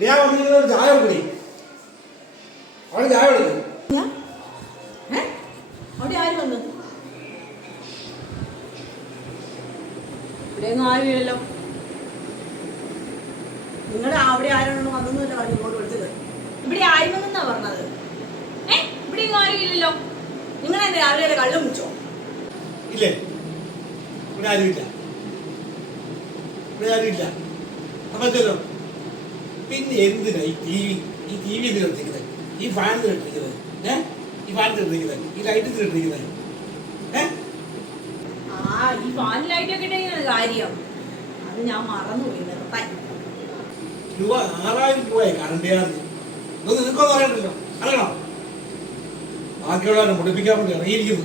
ചായ കുടി അവിടെ ചായ കൊടുക്കും. അവിടെ ആര് വന്നു? ഇവിടെയൊന്നും ആരുമില്ലല്ലോ. നിങ്ങളുടെ അവിടെ ആരാണെന്ന് വന്നൊന്നുമില്ല പറഞ്ഞു ഇങ്ങോട്ട് വിളിച്ചത്. ഇവിടെ ആരും വന്നെന്നാ പറഞ്ഞത്. ഇവിടെയൊന്നും ആരും ഇല്ലല്ലോ. നിങ്ങളെന്നെ രാവിലെ കള്ളും കുടിച്ചോ? ഇല്ലേ, ഇവിടെ ആരുമില്ല, ഇവിടെ ആരുമില്ല. അപ്പോ പിന്നെ എന്തിനാ ഈ ടി വി നിർത്തിക്കുന്നത്, ഈ ഫാൻ നിർത്തിക്കുന്നത്, ഈ ഫാൻ നിർത്തിക്കുന്നത്, ഈ ലൈറ്റ് നിർത്തിക്കുന്നത്? ഈ ഫാൻ ലൈറ്റൊക്കെ ഇട്ടെങ്കിൽ കാര്യം അത് ഞാൻ മറന്നുപോയി നിർത്താൻ. രൂപ 6000 രൂപയായി കറണ്ട് ചാർജ്. നിനക്കൊന്നും അറിയണ്ടല്ലോ, അറിയണോ? ബാക്കിയുള്ളവരെ മുടിപ്പിക്കാൻ വേണ്ടി ഇറങ്ങിയിരിക്കുന്നു.